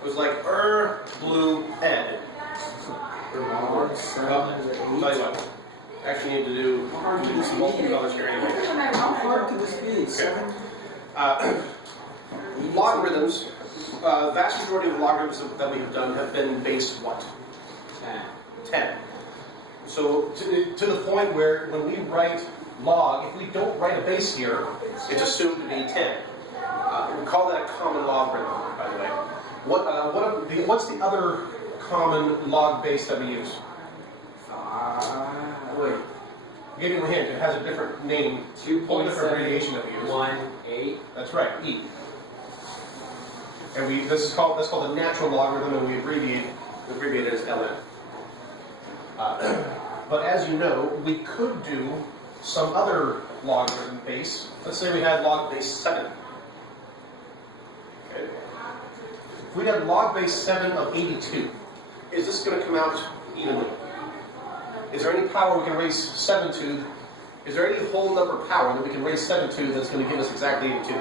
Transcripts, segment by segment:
It was like blue, ed. Log 7 Well, to the I'll tell you 8. what. Actually, need to do some multiple colors here anyway. How hard could this be? 7? Logarithms. Vast majority of logarithms that we have done have been base what? 10. So to the point where when we write log, if we don't write a base here, it's assumed to be 10. We call that a common logarithm, by the way. What's the other common log base that we use? Wait. I'll give you a hint. It has a different name. 2.7, Whole different abbreviation that we use. 1.8. That's right, E. And that's called the natural logarithm, and we abbreviate it as ln. But as you know, we could do some other logarithm base. Let's say we had log base 7. Okay. If we had log base 7 of 82, is this going to come out evenly? Is there any power we can raise 7 to? Is there any whole number power that we can raise 7 to that's going to give us exactly 82?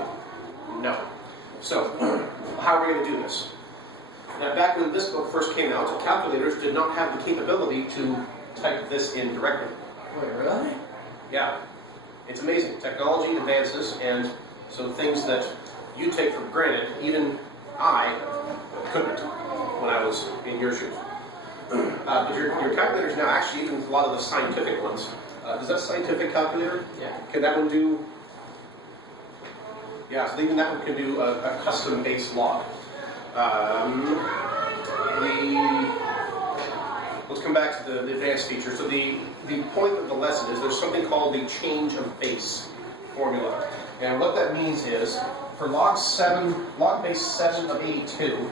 No. So, how are we going to do this? Now, back when this book first came out, calculators did not have the capability to type this in directly. Wait, really? Yeah. It's amazing. Technology advances, and so things that you take for granted, even I couldn't when I was in your shoes. But your calculators now, actually, even a lot of the scientific ones, does that scientific calculator? Yeah. Can that one do? Yeah, so even that one can do a custom base log. Let's come back to the advanced feature. So the point of the lesson is there's something called the change of base formula. And what that means is for log base 7 of 82,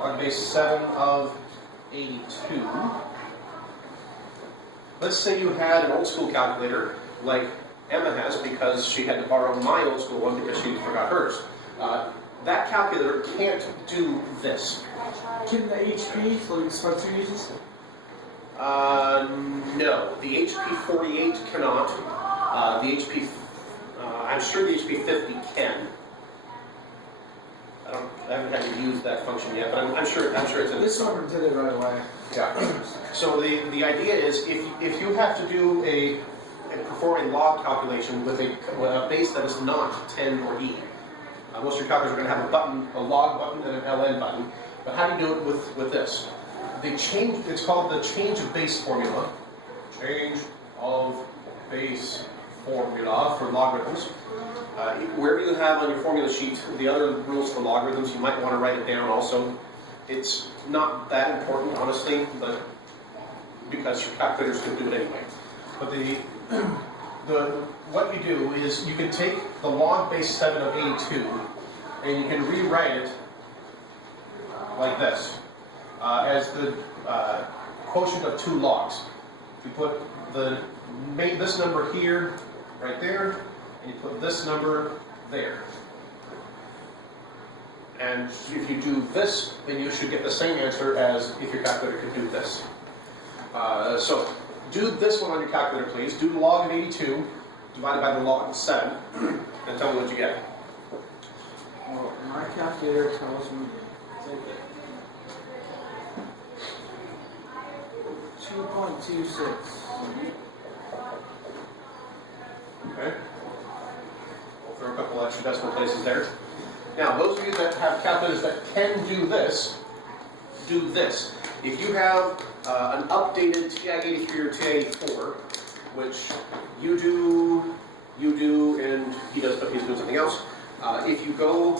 log base 7 of 82, let's say you had an old school calculator like Emma has, because she had to borrow my old school one because she forgot hers. That calculator can't do this. Can the HP, like Spencer uses? No. The HP 48 cannot. I'm sure the HP 50 can. I haven't had to use that function yet, but I'm sure it's in This one did it right away. Yeah. So the idea is if you have to do perform a log calculation with a base that is not 10 or E. Most of your calculators are going to have a log button and an ln button. But how do you do it with this? It's called the change of base formula. Change of base formula for logarithms. Wherever you have on your formula sheet the other rules for logarithms, you might want to write it down also. It's not that important, honestly, but because your calculators can do it anyway. But what you do is you can take the log base 7 of 82 and you can rewrite it like this as the quotient of 2 logs. You put this number here, right there, and you put this number there. And if you do this, then you should get the same answer as if your calculator could do this. So do this one on your calculator, please. Do the log of 82 divided by the log of 7, and tell me what you get. Well, my calculator tells me 2.26. Okay. We'll throw a couple extra decimal places there. Now, those of you that have calculators that can do this, do this. If you have an updated TI-83 or TI-84, which you do, and he does, but he's doing something else. If you go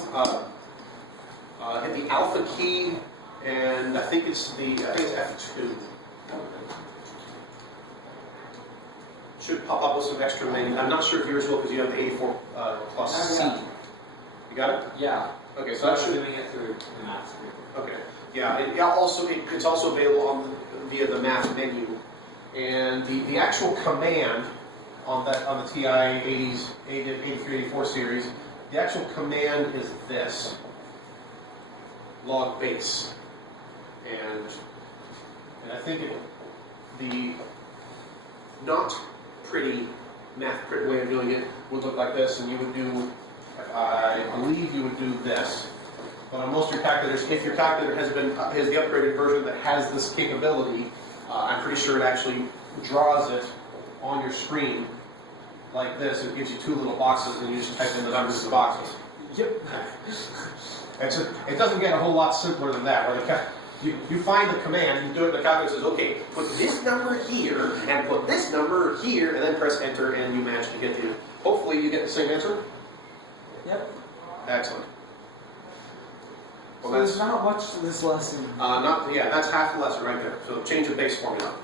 hit the alpha key, and I think it's F2. Should pop up with some extra things. I'm not sure if yours will because you have the 84 plus C. You got it? Yeah. Okay, so So that I'm should. doing it through the map screen. Okay. Yeah. It's also available via the math menu, and the actual command on the TI 80s, 83, 84 series, the actual command is this: log base, and I think the not pretty math way of doing it would look like this, and you would do, I believe you would do this. But on most of your calculators, if your calculator has the upgraded version that has this capability, I'm pretty sure it actually draws it on your screen like this. It gives you two little boxes, and you just type in the numbers in the boxes. Yep. It doesn't get a whole lot simpler than that. Where you find the command, you do it, the calculator says, okay, put this number here, and put this number here, and then press enter, and you manage to get to, hopefully you get the same answer. Yep. Excellent. So there's not much to this lesson. That's half the lesson right there. So change the base formula.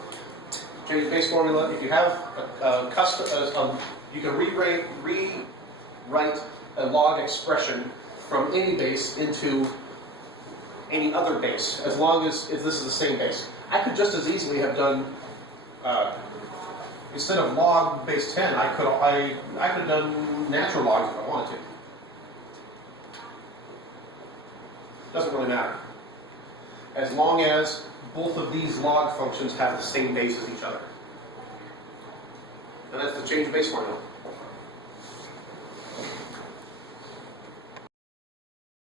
Change the base formula. If you have a custom, you can rewrite a log expression from any base into any other base, as long as if this is the same base. I could just as easily have done, instead of log base 10, I could have done natural logs if I wanted to. Doesn't really matter. As long as both of these log functions have the same base as each other. And that's the change base formula.